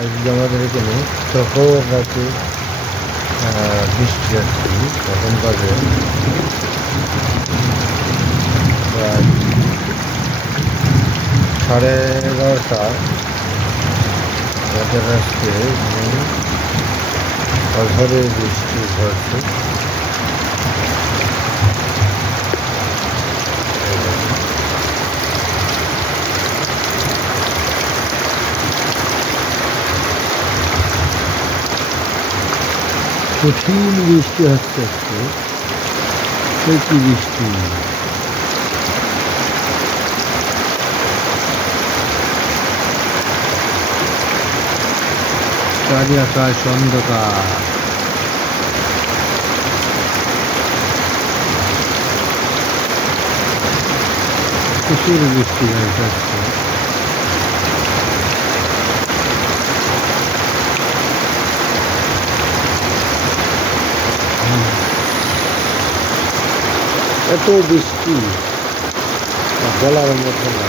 আজকে আমাদের এখানে সকাল রাতে বৃষ্টি আসছে। এখন বাজে প্রায় 11:30। রাতের আজকে অঝরে বৃষ্টি ঝরছে। কঠিন বৃষ্টি হচ্ছে আজকে, সে কি বৃষ্টি! চারি আকাশ অন্ধকার। কিসের বৃষ্টি হচ্ছে আজকে! এত বৃষ্টি বলার মতো না।